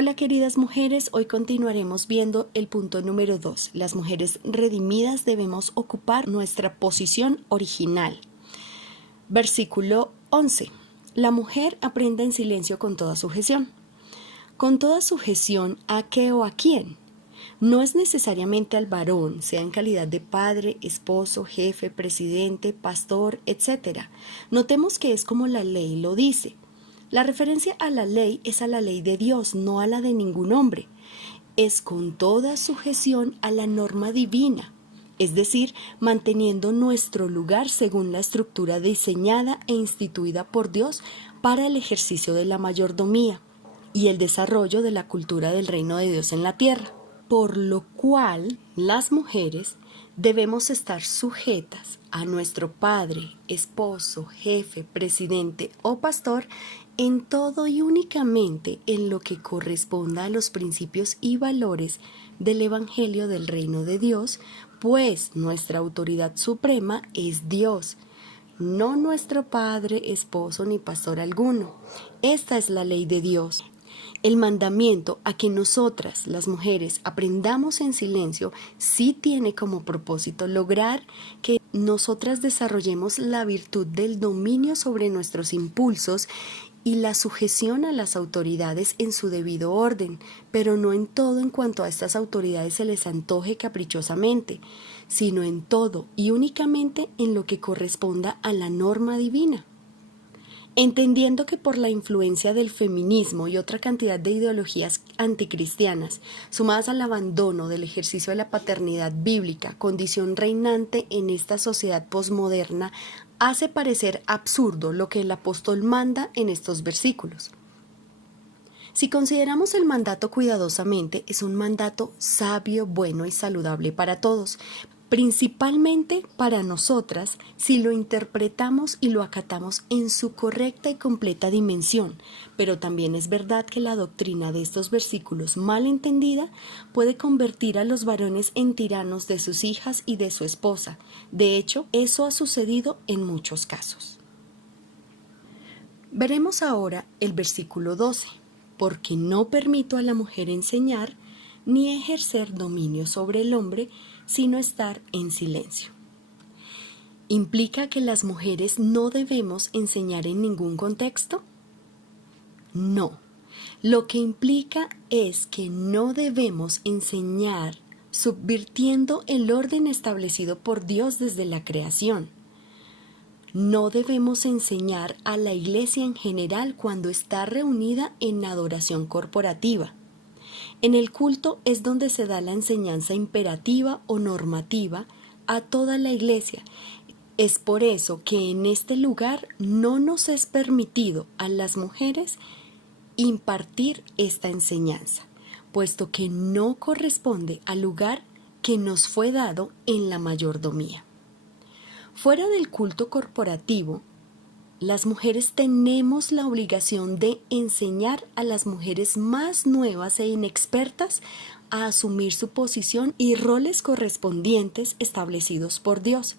Hola queridas mujeres, hoy continuaremos viendo el punto número 2. Las mujeres redimidas debemos ocupar nuestra posición original. Versículo 11. La mujer aprende en silencio con toda sujeción. ¿Con toda sujeción a qué o a quién? No es necesariamente al varón, sea en calidad de padre, esposo, jefe, presidente, pastor, etc. Notemos que es como la ley lo dice. La referencia a la ley es a la ley de Dios, no a la de ningún hombre. Es con toda sujeción a la norma divina, es decir, manteniendo nuestro lugar según la estructura diseñada e instituida por Dios para el ejercicio de la mayordomía y el desarrollo de la cultura del reino de Dios en la tierra. Por lo cual, las mujeres debemos estar sujetas a nuestro padre, esposo, jefe, presidente o pastor en todo y únicamente en lo que corresponda a los principios y valores del Evangelio del Reino de Dios, pues nuestra autoridad suprema es Dios, no nuestro padre, esposo ni pastor alguno. Esta es la ley de Dios. El mandamiento a que nosotras, las mujeres, aprendamos en silencio, sí tiene como propósito lograr que nosotras desarrollemos la virtud del dominio sobre nuestros impulsos y la sujeción a las autoridades en su debido orden, pero no en todo en cuanto a estas autoridades se les antoje caprichosamente, sino en todo y únicamente en lo que corresponda a la norma divina. Entendiendo que por la influencia del feminismo y otra cantidad de ideologías anticristianas, sumadas al abandono del ejercicio de la paternidad bíblica, condición reinante en esta sociedad posmoderna, hace parecer absurdo lo que el apóstol manda en estos versículos. Si consideramos el mandato cuidadosamente, es un mandato sabio, bueno y saludable para todos, principalmente para nosotras si lo interpretamos y lo acatamos en su correcta y completa dimensión, pero también es verdad que la doctrina de estos versículos mal entendida puede convertir a los varones en tiranos de sus hijas y de su esposa. De hecho, eso ha sucedido en muchos casos. Veremos ahora el versículo 12. Porque no permito a la mujer enseñar ni ejercer dominio sobre el hombre, sino estar en silencio. ¿Implica que las mujeres no debemos enseñar en ningún contexto? No. Lo que implica es que no debemos enseñar subvirtiendo el orden establecido por Dios desde la creación. No debemos enseñar a la iglesia en general cuando está reunida en adoración corporativa. En el culto es donde se da la enseñanza imperativa o normativa a toda la iglesia. Es por eso que en este lugar no nos es permitido a las mujeres impartir esta enseñanza, puesto que no corresponde al lugar que nos fue dado en la mayordomía. Fuera del culto corporativo, las mujeres tenemos la obligación de enseñar a las mujeres más nuevas e inexpertas a asumir su posición y roles correspondientes establecidos por Dios.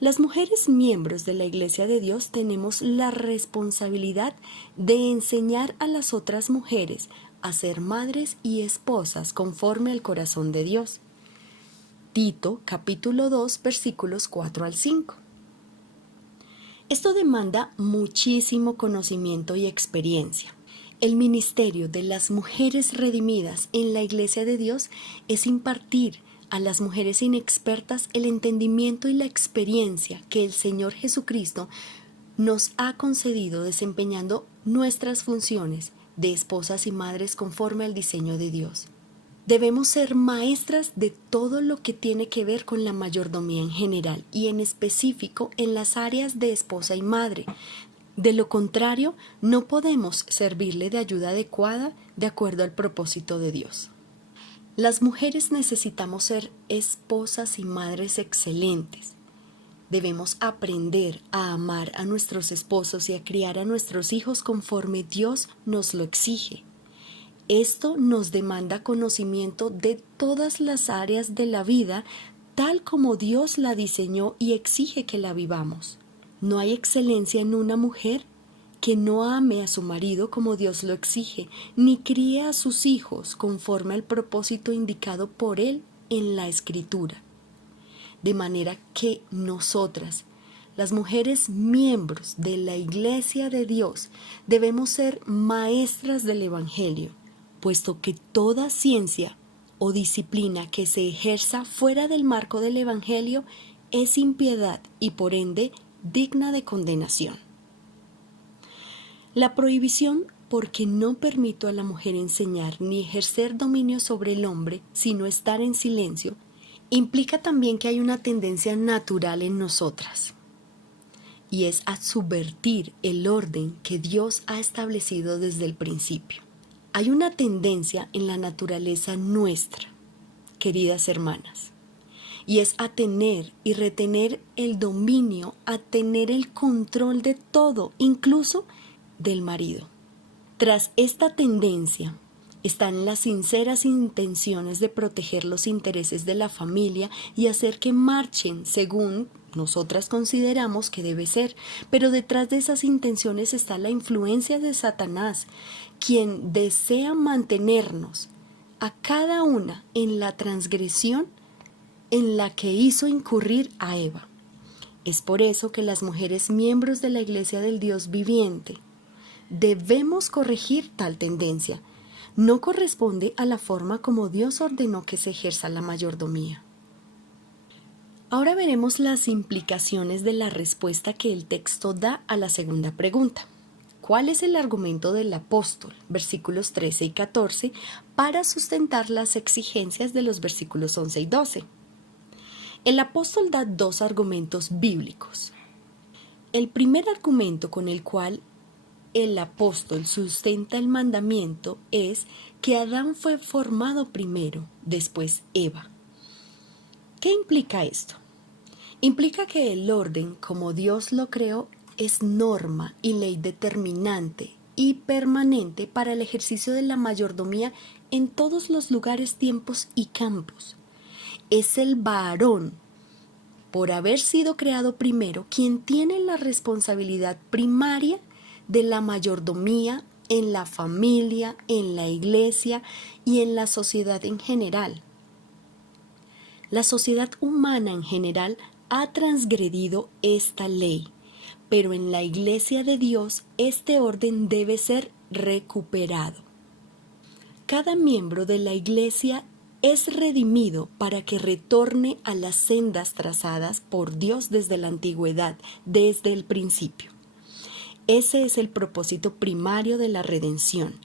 Las mujeres miembros de la Iglesia de Dios tenemos la responsabilidad de enseñar a las otras mujeres a ser madres y esposas conforme al corazón de Dios. Tito, capítulo 2, versículos 4 al 5. Esto demanda muchísimo conocimiento y experiencia. El ministerio de las mujeres redimidas en la Iglesia de Dios es impartir a las mujeres inexpertas el entendimiento y la experiencia que el Señor Jesucristo nos ha concedido desempeñando nuestras funciones de esposas y madres conforme al diseño de Dios. Debemos ser maestras de todo lo que tiene que ver con la mayordomía en general y en específico en las áreas de esposa y madre. De lo contrario, no podemos servirle de ayuda adecuada de acuerdo al propósito de Dios. Las mujeres necesitamos ser esposas y madres excelentes. Debemos aprender a amar a nuestros esposos y a criar a nuestros hijos conforme Dios nos lo exige. Esto nos demanda conocimiento de todas las áreas de la vida, tal como Dios la diseñó y exige que la vivamos. No hay excelencia en una mujer que no ame a su marido como Dios lo exige, ni críe a sus hijos conforme al propósito indicado por él en la Escritura. De manera que nosotras, las mujeres miembros de la Iglesia de Dios, debemos ser maestras del Evangelio, puesto que toda ciencia o disciplina que se ejerza fuera del marco del Evangelio es impiedad y por ende digna de condenación. La prohibición porque no permito a la mujer enseñar ni ejercer dominio sobre el hombre, sino estar en silencio, implica también que hay una tendencia natural en nosotras, y es a subvertir el orden que Dios ha establecido desde el principio. Hay una tendencia en la naturaleza nuestra, queridas hermanas, y es a tener y retener el dominio, a tener el control de todo, incluso del marido. Tras esta tendencia están las sinceras intenciones de proteger los intereses de la familia y hacer que marchen según nosotras consideramos que debe ser, pero detrás de esas intenciones está la influencia de Satanás, quien desea mantenernos a cada una en la transgresión en la que hizo incurrir a Eva. Es por eso que las mujeres miembros de la Iglesia del Dios viviente debemos corregir tal tendencia. No corresponde a la forma como Dios ordenó que se ejerza la mayordomía. Ahora veremos las implicaciones de la respuesta que el texto da a la segunda pregunta. ¿Cuál es el argumento del apóstol, versículos 13 y 14, para sustentar las exigencias de los versículos 11 y 12? El apóstol da dos argumentos bíblicos. El primer argumento con el cual el apóstol sustenta el mandamiento es que Adán fue formado primero, después Eva. ¿Qué implica esto? Implica que el orden, como Dios lo creó, es norma y ley determinante y permanente para el ejercicio de la mayordomía en todos los lugares, tiempos y campos. Es el varón, por haber sido creado primero, quien tiene la responsabilidad primaria de la mayordomía en la familia, en la iglesia y en la sociedad en general. La sociedad humana en general ha transgredido esta ley, pero en la Iglesia de Dios este orden debe ser recuperado. Cada miembro de la Iglesia es redimido para que retorne a las sendas trazadas por Dios desde la antigüedad, desde el principio. Ese es el propósito primario de la redención,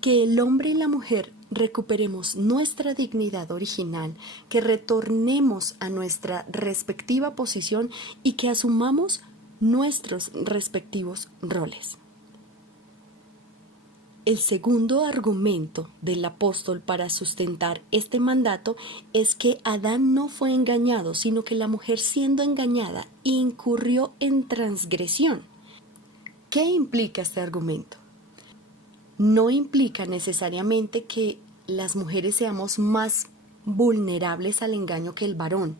que el hombre y la mujer recuperemos nuestra dignidad original, que retornemos a nuestra respectiva posición y que asumamos nuestros respectivos roles. El segundo argumento del apóstol para sustentar este mandato es que Adán no fue engañado, sino que la mujer, siendo engañada, incurrió en transgresión. ¿Qué implica este argumento? No implica necesariamente que las mujeres seamos más vulnerables al engaño que el varón.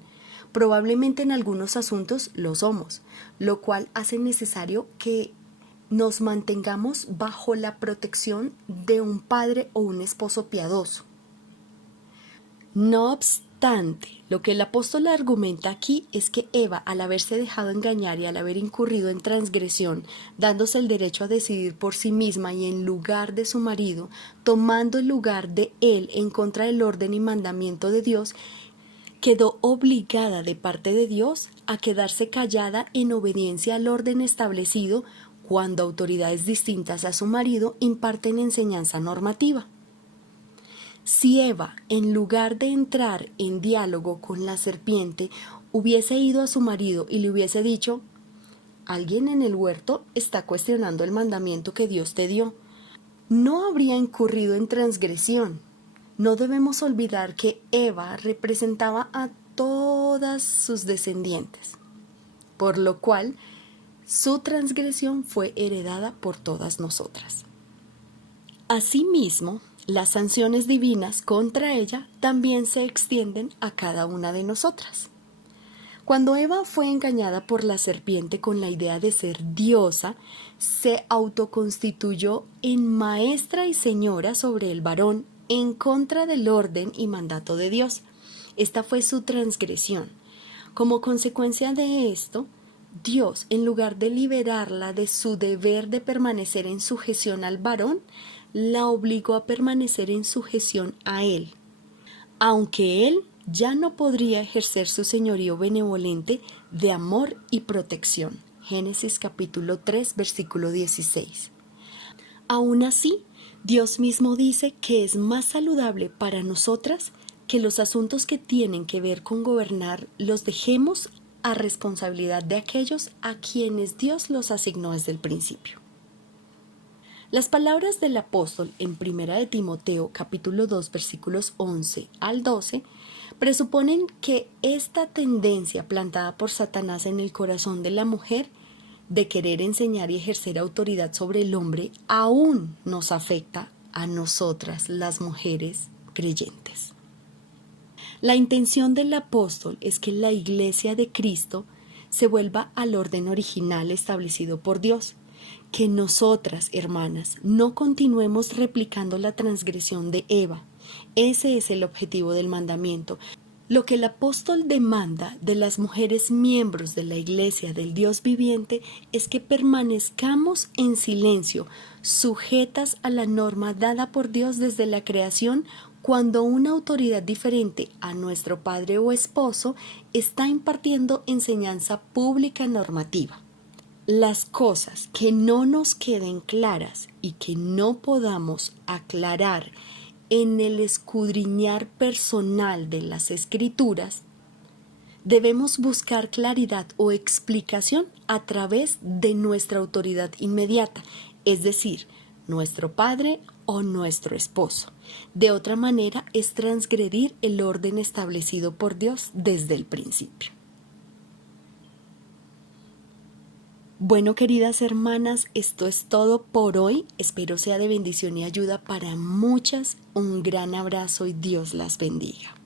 Probablemente en algunos asuntos lo somos, lo cual hace necesario que nos mantengamos bajo la protección de un padre o un esposo piadoso. No obstante, lo que el apóstol argumenta aquí es que Eva, al haberse dejado engañar y al haber incurrido en transgresión, dándose el derecho a decidir por sí misma y en lugar de su marido, tomando el lugar de él en contra del orden y mandamiento de Dios, quedó obligada de parte de Dios a quedarse callada en obediencia al orden establecido cuando autoridades distintas a su marido imparten enseñanza normativa. Si Eva, en lugar de entrar en diálogo con la serpiente, hubiese ido a su marido y le hubiese dicho: alguien en el huerto está cuestionando el mandamiento que Dios te dio, no habría incurrido en transgresión. No debemos olvidar que Eva representaba a todas sus descendientes, por lo cual su transgresión fue heredada por todas nosotras. Asimismo, las sanciones divinas contra ella también se extienden a cada una de nosotras. Cuando Eva fue engañada por la serpiente con la idea de ser diosa, se autoconstituyó en maestra y señora sobre el varón en contra del orden y mandato de Dios. Esta fue su transgresión. Como consecuencia de esto, Dios, en lugar de liberarla de su deber de permanecer en sujeción al varón, la obligó a permanecer en sujeción a él, aunque él ya no podría ejercer su señorío benevolente de amor y protección. Génesis capítulo 3, versículo 16. Aún así, Dios mismo dice que es más saludable para nosotras que los asuntos que tienen que ver con gobernar los dejemos a responsabilidad de aquellos a quienes Dios los asignó desde el principio. Las palabras del apóstol en 1 de Timoteo capítulo 2 versículos 11 al 12 presuponen que esta tendencia plantada por Satanás en el corazón de la mujer de querer enseñar y ejercer autoridad sobre el hombre aún nos afecta a nosotras las mujeres creyentes. La intención del apóstol es que la Iglesia de Cristo se vuelva al orden original establecido por Dios, que nosotras, hermanas, no continuemos replicando la transgresión de Eva. Ese es el objetivo del mandamiento. Lo que el apóstol demanda de las mujeres miembros de la Iglesia del Dios viviente es que permanezcamos en silencio, sujetas a la norma dada por Dios desde la creación, cuando una autoridad diferente a nuestro padre o esposo está impartiendo enseñanza pública normativa. Las cosas que no nos queden claras y que no podamos aclarar en el escudriñar personal de las Escrituras, debemos buscar claridad o explicación a través de nuestra autoridad inmediata, es decir, nuestro padre o nuestro esposo. De otra manera, es transgredir el orden establecido por Dios desde el principio. Bueno, queridas hermanas, esto es todo por hoy. Espero sea de bendición y ayuda para muchas. Un gran abrazo y Dios las bendiga.